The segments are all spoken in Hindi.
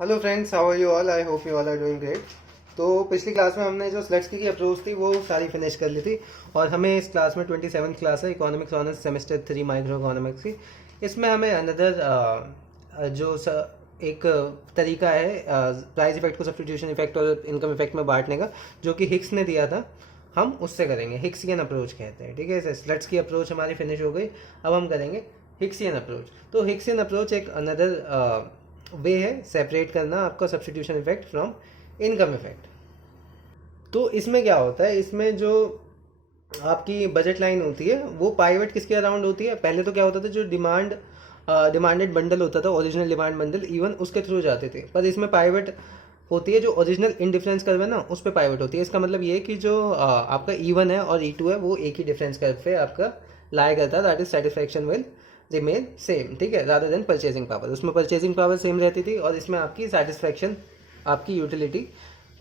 Hello friends, how are you all? I hope you all are doing great. तो पिछली क्लास में हमने जो स्लट्स की अप्रोच थी वो सारी फिनिश कर ली थी और हमें इस क्लास में 27th क्लास है economics honours semester 3 micro economics की। इसमें हमें अनदर एक तरीका है प्राइस इफेक्ट को सब्स्टिट्यूशन इफेक्ट और इनकम इफेक्ट में बांटने का, जो कि हिक्स ने दिया था। हम उससे करेंगे, हिक्सियन अप्रोच कहते हैं। ठीक है, स्लट्स की अप्रोच हमारी फिनिश हो गई। अब हम करेंगे हिक्सियन अप्रोच। तो हिक्सियन अप्रोच एक अनदर वे है सेपरेट करना आपका substitution effect from income effect. तो इसमें क्या होता है, इसमें जो आपकी बजट लाइन होती है वो पाइवट किसके अराउंड होती है? पहले तो क्या होता था, जो डिमांडेड बंडल होता था, ओरिजिनल डिमांड बंडल, इवन उसके थ्रू जाते थे। पर इसमें पाइवट होती है जो ओरिजिनल इंडिफरेंस कर्व है ना, उस पर पाइवट होती है। इसका मतलब ये है कि जो आपका E1 है और E2 है वो एक ही डिफरेंस कर्व पे आपका लाई करता है, that is satisfaction will remain same. ठीक है, रादर देन परचेजिंग पावर। उसमें परचेजिंग पावर सेम रहती थी और इसमें आपकी सेटिस्फैक्शन, आपकी यूटिलिटी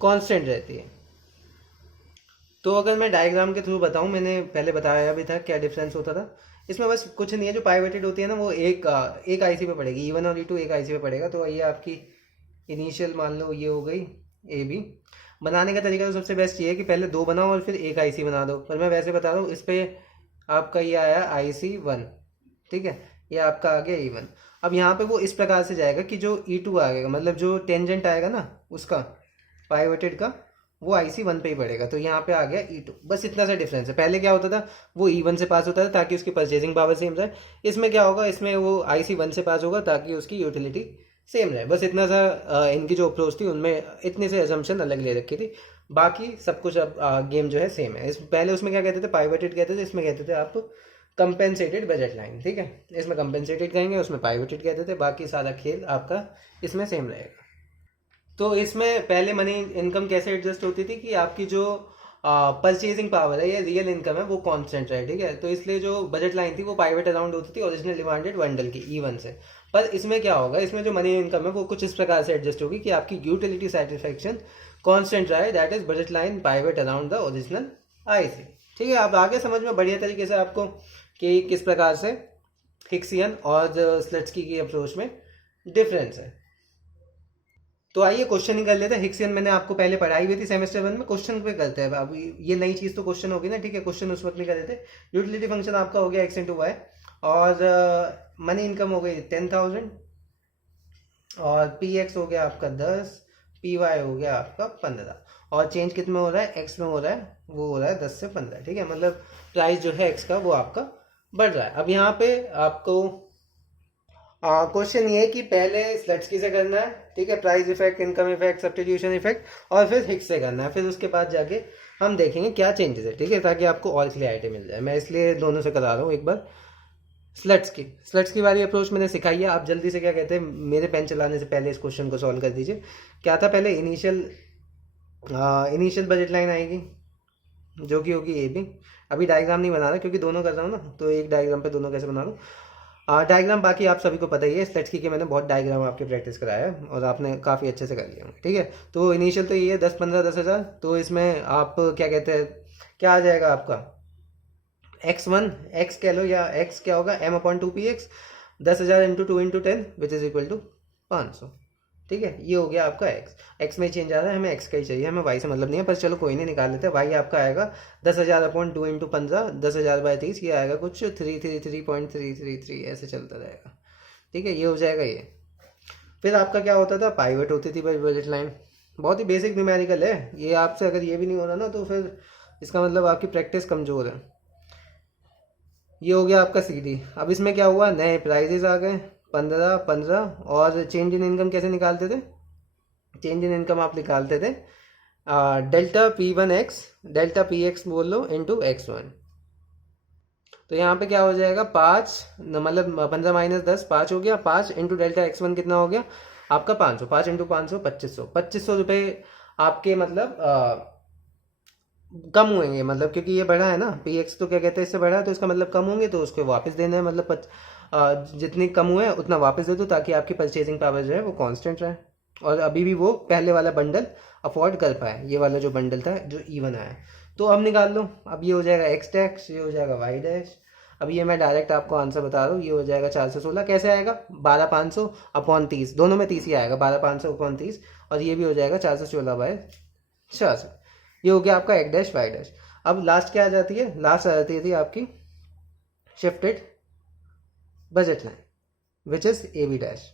कांस्टेंट रहती है। तो अगर मैं डायग्राम के थ्रू बताऊं, मैंने पहले बताया भी था क्या डिफरेंस होता था। इसमें बस कुछ नहीं है, जो पाइवेटेड होती है ना वो एक आईसी पे पड़ेगी। E1 और E2 एक आईसी पे पड़ेगा। तो ये आपकी इनिशियल मान लो ये हो गई ए बी। बनाने का तरीका तो सबसे बेस्ट ये है कि पहले दो बनाओ और फिर एक आईसी बना दो, पर मैं वैसे बता रहा हूँ। इस पर आपका ये आया IC1। ठीक है, ये आपका आ गया E1। अब यहाँ पे वो इस प्रकार से जाएगा कि जो E2 आएगा, मतलब जो टेंजेंट आएगा ना उसका पाइवटेड का, वो IC1 पे ही पड़ेगा। तो यहाँ पे आ गया E2। बस इतना सा डिफरेंस है। पहले क्या होता था, वो E1 से पास होता था ताकि उसकी परचेजिंग पावर सेम रहे। इसमें क्या होगा, इसमें वो IC1 से पास होगा ताकि उसकी यूटिलिटी सेम रहे। बस इतना सा इनकी जो अप्रोच थी उनमें इतने से एजम्पशन अलग ले रखी थी। बाकी सब कुछ अब गेम जो है सेम है। इस पहले उसमें क्या कहते थे, पाइवटेड कहते थे, इसमें कहते थे आप कंपेंसेटेड बजट लाइन। ठीक है, इसमें कंपेंसेटेड कहेंगे, उसमें पाइवटेड कहते थे। बाकी सारा खेल आपका इसमें सेम रहेगा। तो इसमें पहले मनी इनकम कैसे एडजस्ट होती थी कि आपकी जो परचेजिंग पावर है या रियल इनकम है वो कांस्टेंट रहे। ठीक है, तो इसलिए जो बजट लाइन थी वो पाइवेट अराउंड होती थी ओरिजिनल डिमांडेड बंडल की E1 से। पर इसमें क्या होगा, इसमें जो मनी इनकम है वो कुछ इस प्रकार से एडजस्ट होगी कि आपकी यूटिलिटी सेटिस्फेक्शन कांस्टेंट रहे, that is budget line pivot around the original IC। ठीक है, आप आगे समझ में बढ़िया तरीके से आपको कि किस प्रकार से हिक्सियन और स्लट्सकी की अप्रोच में डिफरेंस है। तो आइए क्वेश्चन ही कर लेते हैं। हिक्सियन मैंने आपको पहले पढ़ाई हुई थी सेमेस्टर 1 में। क्वेश्चन पे करते हैं। अब ये नई चीज तो क्वेश्चन होगी ना। ठीक है, क्वेश्चन उस वक्त नहीं कर देते। यूटिलिटी फंक्शन आपका हो गया x इंटू वाई और मनी इनकम हो गई 10,000 और पी एक्स हो गया आपका 10, पी वाई हो गया आपका 15 और चेंज कितने में हो रहा है, एक्स में हो रहा है, वो हो रहा है 10 से 15। ठीक है, मतलब प्राइस जो है एक्स का वो आपका बढ़ रहा है। अब यहाँ पे आपको क्वेश्चन ये है कि पहले स्लट्स की से करना है। ठीक है, price effect, income effect, substitution effect और फिर हिक्स से करना है। फिर उसके बाद जाके हम देखेंगे क्या चेंजेस है। ठीक है, ताकि आपको और क्लियरिटी मिल जाए। मैं इसलिए दोनों से करा रहा हूँ एक बार। स्लट्स की वाली अप्रोच मैंने सिखाई है। आप जल्दी से क्या कहते हैं, मेरे पेन चलाने से पहले इस क्वेश्चन को सॉल्व कर दीजिए। क्या था, पहले इनिशियल बजट लाइन आएगी जो कि होगी ए बी। अभी डायग्राम नहीं बना रहा क्योंकि दोनों कर रहा हूँ ना, तो एक डायग्राम पे दोनों कैसे बना रहा हूँ। डायग्राम बाकी आप सभी को पता ही है। स्लट्स की मैंने बहुत डायग्राम आपके प्रैक्टिस कराया है और आपने काफ़ी अच्छे से कर लिया। ठीक है, तो इनिशियल तो ये है 10, 15, 10,000। तो इसमें आप क्या कहते हैं, क्या आ जाएगा आपका x1, x कह लो, या x क्या होगा, m/2px। 10,000 into 2 into 10 which is equal to 500। ठीक है, ये हो गया आपका x में चेंज आ रहा है, हमें x का ही चाहिए, हमें y से मतलब नहीं है। पर चलो कोई नहीं, निकाल लेते हैं। y आपका आएगा 10,000/2 इंटू 15, 10,000/30। ये आएगा कुछ 333.333 ऐसे चलता रहेगा। ठीक है, ये हो जाएगा ये। फिर आपका क्या होता था, पाइवट होती थी भाई बजट लाइन। बहुत ही बेसिक न्यूमेरिकल है ये। आपसे अगर ये भी नहीं हो रहा ना तो फिर इसका मतलब आपकी प्रैक्टिस कमज़ोर है। ये हो गया आपका CD। अब इसमें क्या हुआ, नए प्राइजेस आ गए 15, 15। और चेंज इन इनकम कैसे निकालते थे, चेंज इन इनकम आप निकालते थे डेल्टा P1x, डेल्टा PX बोल लो, इंटू x1। तो यहाँ पे क्या हो जाएगा, 5, मतलब 15 माइनस 10, 5 हो गया। 5 इंटू डेल्टा x1 कितना हो गया आपका 500। 5 इंटू 500 2500। 2500 रुपये आपके मतलब कम होंगे, मतलब क्योंकि ये बढ़ा है ना, PX तो क्या कहते हैं इससे बढ़ा है, तो इसका मतलब कम होंगे, तो उसको वापस देना है। मतलब जितने कम हुए उतना वापस दे दो ताकि आपकी परचेजिंग पावर जो है वो कांस्टेंट रहे और अभी भी वो पहले वाला बंडल अफोर्ड कर पाए। ये वाला जो बंडल था जो E1 आया। तो अब निकाल लो। अब ये हो जाएगा x डैश, ये हो जाएगा y डैश। अब ये मैं डायरेक्ट आपको आंसर बता रहा हूँ, ये हो जाएगा 416। कैसे आएगा? 12500 अपॉन 30, दोनों में 30 ही आएगा, 12500 अपॉन 30, और ये भी हो जाएगा 416/66। ये हो गया आपका एक डैश वाई डैश। अब लास्ट क्या आ जाती है? लास्ट आ जाती थी आपकी shifted budget line which is A B dash.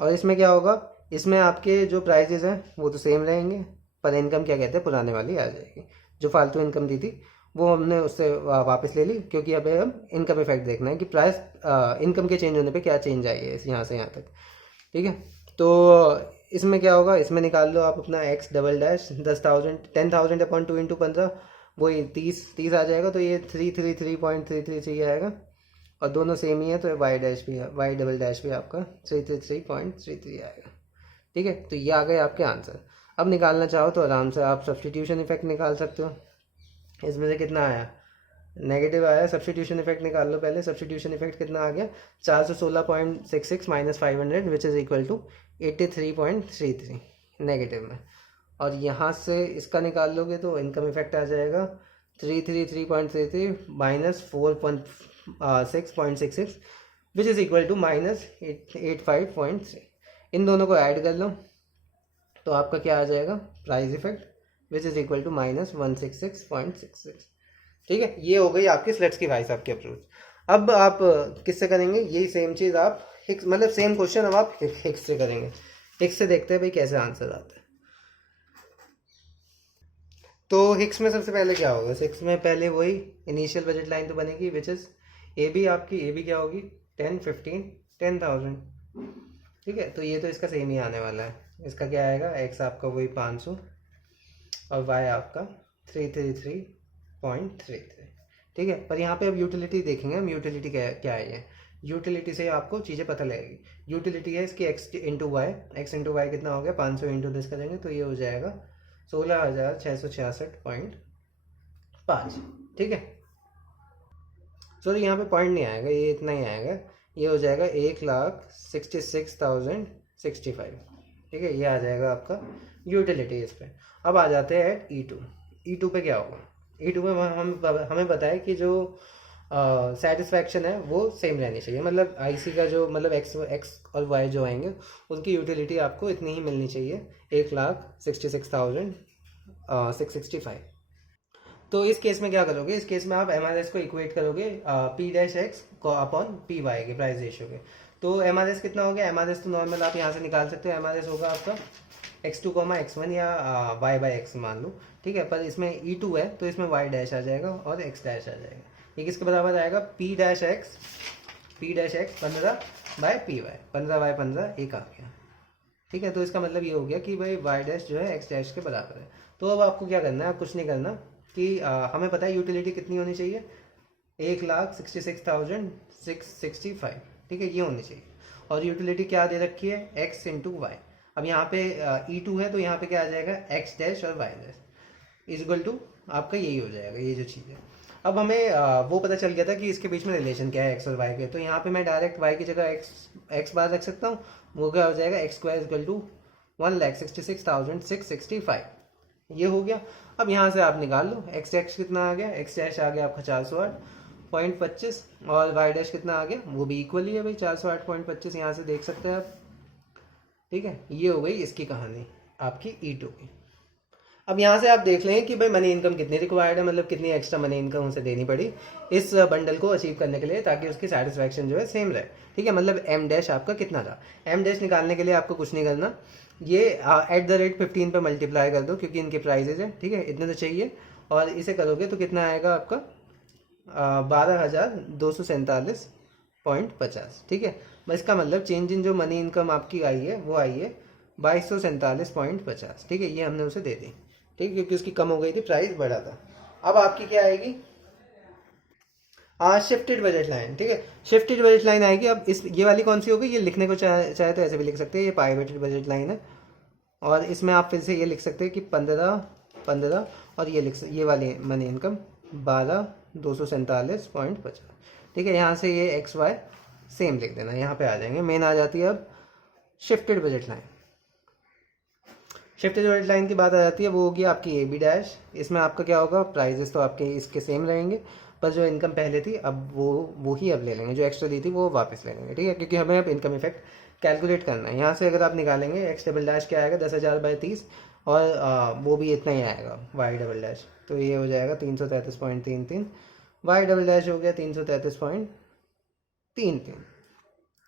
और इसमें क्या होगा? इसमें आपके जो प्राइजेज हैं वो तो सेम रहेंगे, पर इनकम क्या कहते हैं पुराने वाली आ जाएगी। जो फालतू इनकम दी थी वो हमने उससे वापस ले ली, क्योंकि अब हम इनकम इफेक्ट देखना है कि प्राइस इनकम के चेंज होने पे क्या चेंज आई है यहाँ से यहाँ तक। ठीक है, तो इसमें क्या होगा? इसमें निकाल लो आप अपना x double dash 10,000 upon 2 into 15, वही 30 आ जाएगा, तो ये 333.333 आएगा, और दोनों सेम ही है, तो वाई डैश भी है, वाई डबल डैश भी आपका 333.33 आएगा। ठीक है, तो ये आ गए आपके आंसर। अब निकालना चाहो तो आराम से आप सब्सटीट्यूशन इफेक्ट निकाल सकते हो। इसमें से कितना आया? नेगेटिव आया, सब्सटीट्यूशन इफेक्ट निकाल लो पहले। सब्सटीट्यूशन इफेक्ट कितना आ गया? 416.66 minus 500 which is equal to 83.33 negative में, और यहाँ से इसका निकाल लोगे तो इनकम इफेक्ट आ जाएगा 333.33 minus 4.6.66 which is equal to minus 85.3। इन दोनों को ऐड कर लो तो आपका क्या आ जाएगा? Price effect which is equal to minus 166.66। ठीक है, ये हो गई आपकी स्लेट्स की भाई साहब की अप्रोच। अब आप किससे करेंगे? यही सेम चीज़ आप हिक्स, मतलब सेम क्वेश्चन अब आप हिक्स से करेंगे। हिक्स से देखते हैं भाई कैसे आंसर आता है। तो हिक्स में सबसे पहले क्या होगा? हिक्स में पहले वही इनिशियल बजट लाइन तो बनेगी विच इज ए बी। आपकी ए बी क्या होगी? 10, 15, 10,000। ठीक है, तो ये तो इसका सेम ही आने वाला है। इसका क्या आएगा? एक्स आपका वही 500 और वाई आपका 333.33। ठीक है, पर यहाँ पे अब यूटिलिटी देखेंगे हम। यूटिलिटी क्या है? ये यूटिलिटी से आपको चीज़ें पता लगेगी। यूटिलिटी है इसकी x into y. X into y कितना हो गया? 500 इंटू दिस करेंगे तो ये हो जाएगा 16,666.5। ठीक है, सॉरी यहाँ पे पॉइंट नहीं आएगा, ये इतना ही आएगा। ये हो जाएगा 1,66,065। ठीक है, ये आ जाएगा आपका यूटिलिटी इस पे। अब आ जाते हैं एट E2। E2 पे क्या होगा? E2 में हमें पता है कि जो सेटिस्फैक्शन है वो सेम रहनी चाहिए, मतलब आईसी का जो मतलब एक्स और वाई जो आएंगे उनकी यूटिलिटी आपको इतनी ही मिलनी चाहिए, 1,66,665। तो इस केस में क्या करोगे? इस केस में आप एमआरएस को इक्वेट करोगे p dash x upon p y के प्राइस रेशियो के। तो एमआरएस कितना हो गया? एमआरएस तो नॉर्मल आप यहाँ से निकाल सकते हो। एमआरएस होगा आपका x2, x1 या y/x मान लो। ठीक है, पर इसमें E2 है तो इसमें y डैश आ जाएगा और x डैश आ जाएगा। ये किसके बराबर आएगा? p डैश x 15/py, 15/15 एक आ गया। ठीक है, तो इसका मतलब ये हो गया कि भाई y डैश जो है x डैश के बराबर है। तो अब आपको क्या करना है? आप कुछ नहीं करना कि हमें पता है यूटिलिटी कितनी होनी चाहिए? 1,66,665। ठीक है, ये होनी चाहिए। और यूटिलिटी क्या दे रखी है? x into y. अब यहाँ पे E2 है तो यहाँ पे क्या आ जाएगा? x डैश और y dash is equal to आपका यही हो जाएगा, ये जो चीज़ है। अब हमें वो पता चल गया था कि इसके बीच में रिलेशन क्या है x और y के। तो यहाँ पे मैं डायरेक्ट y की जगह x बार रख सकता हूँ। वो क्या हो जाएगा? x square equal to 1,66,665। ये हो गया। अब यहाँ से आप निकाल लो x डैश कितना आ गया? x डैश आ गया आपका 408.25 और y डैश कितना आ गया? वो भी इक्वल ही है भाई, 408.25 यहाँ से देख सकते हैं आप। ठीक है, ये हो गई इसकी कहानी आपकी E2 की। अब यहाँ से आप देख लें कि भाई मनी इनकम कितनी रिक्वायर्ड है, मतलब कितनी एक्स्ट्रा मनी इनकम उसे देनी पड़ी इस बंडल को अचीव करने के लिए, ताकि उसकी सेटिस्फैक्शन जो है सेम रहे। ठीक है, मतलब एम डैश आपका कितना था? एम डैश निकालने के लिए आपको कुछ नहीं करना, ये @15 पे मल्टीप्लाई कर दो, क्योंकि इनके प्राइजेज है। ठीक है, इतने तो चाहिए, और इसे करोगे तो कितना आएगा आपका? 12,247.50। ठीक है, बस इसका मतलब चेंज इन जो मनी इनकम आपकी आई है वो आई है 2,247.50। ठीक है, ये हमने उसे दे दी। ठीक है, क्योंकि उसकी कम हो गई थी, प्राइस बढ़ा था। अब आपकी क्या आएगी? Shifted budget line. ठीक है, शिफ्टेड बजट लाइन आएगी। अब इस ये वाली कौन सी होगी? ये लिखने को चाहे तो ऐसे भी लिख सकते हैं, ये पाइवेटेड बजट लाइन है। और इसमें आप फिर से ये लिख सकते हैं कि 15 और ये वाली मनी इनकम 12,247.50। ठीक है, यहाँ से ये एक्स वाई सेम लिख देना, यहाँ पे आ जाएंगे। मेन आ जाती है अब shifted budget line. Shifted budget line की बात आ जाती है, वो होगी आपकी ए बी डैश। इसमें आपका क्या होगा? प्राइजेस तो आपके इसके सेम रहेंगे, पर जो इनकम पहले थी अब वो ही अब ले लेंगे, जो एक्स्ट्रा दी थी वो वापस ले लेंगे, ठीक है, क्योंकि हमें अब इनकम इफेक्ट कैलकुलेट करना है। यहाँ से अगर आप निकालेंगे एक्स डबल डैश क्या आएगा 10,000/30 और वो भी इतना ही आएगा वाई डबल डैश, तो ये हो जाएगा 333.33, वाई डबल डैश हो गया 333.33।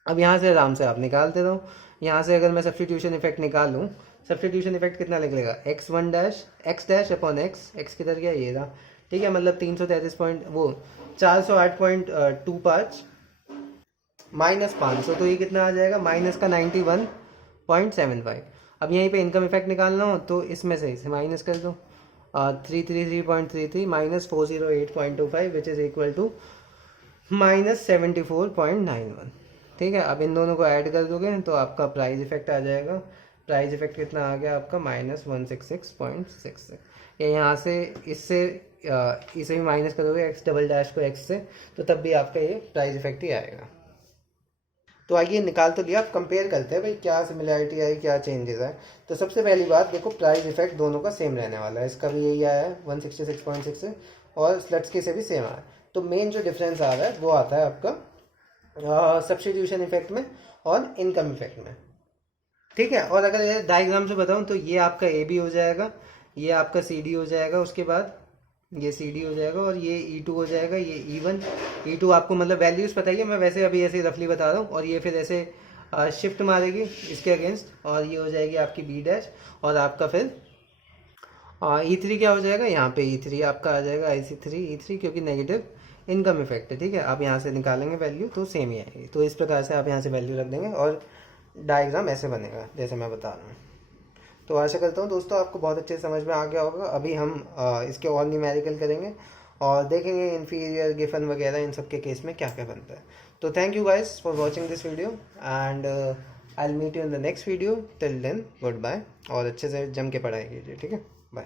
अब यहाँ से आराम से आप निकालते रहो। यहाँ से अगर मैं सब्स्टिट्यूशन इफेक्ट निकालूँ, सब्स्टिट्यूशन इफेक्ट कितना निकलेगा, x1 dash x dash upon x किधर गया, ये रहा, ठीक है, मतलब 408.25 माइनस 500, तो ये कितना आ जाएगा, माइनस का 91.75। अब यहीं पे इनकम इफेक्ट निकालना हो तो इसमें से इसे माइनस कर दो, 333.33 minus 408.25 which is equal to minus 74.91, ठीक है। अब इन दोनों को ऐड कर दोगे तो आपका प्राइस इफेक्ट आ जाएगा, प्राइस इफेक्ट कितना आ गया आपका माइनस 166.66। या यहाँ से इसे भी माइनस करोगे एक्स डबल डैश को एक्स से, तो तब भी आपका ये प्राइस इफेक्ट ही आएगा। तो आइए निकाल तो लिया, अब कंपेयर करते हैं भाई क्या सिमिलैरिटी आई, क्या चेंजेस आए। तो सबसे पहली बात देखो, प्राइस इफेक्ट दोनों का सेम रहने वाला है, इसका भी यही आया है 166.6 से और स्लट्स के से भी सेम आया। तो मेन जो डिफरेंस आ रहा है वो आता है आपका सब्स्टिट्यूशन इफेक्ट में और इनकम इफेक्ट में, ठीक है। और अगर ये डायग्राम से बताऊं तो ये आपका ए बी हो जाएगा, ये आपका सी डी हो जाएगा, उसके बाद ये सी डी हो जाएगा और ये E2 हो जाएगा, ये E1 E2 आपको मतलब वैल्यूज़ पता ही है, मैं वैसे अभी ऐसे रफली बता रहा हूँ। और ये फिर ऐसे शिफ्ट मारेगी इसके अगेंस्ट और ये हो जाएगी आपकी बी डैश, और आपका फिर E3 क्या हो जाएगा, यहाँ पे E3 आपका आ जाएगा IC3 क्योंकि नेगेटिव इनकम इफेक्ट है, ठीक है। आप यहाँ से निकालेंगे वैल्यू तो सेम ही आएगी। तो इस प्रकार से आप यहाँ से वैल्यू रख देंगे और डायग्राम ऐसे बनेगा जैसे मैं बता रहा हूँ। तो आशा करता हूँ दोस्तों आपको बहुत अच्छे समझ में आ गया होगा। अभी हम इसके और न्यूमेरिकल करेंगे और देखेंगे इन्फीरियर गिफन वगैरह इन सब के केस में क्या क्या बनता है। तो thank you guys for watching this video and I will meet you in the next video. Till then goodbye, और अच्छे से जम के पढ़ाई कीजिए, ठीक है, बाय।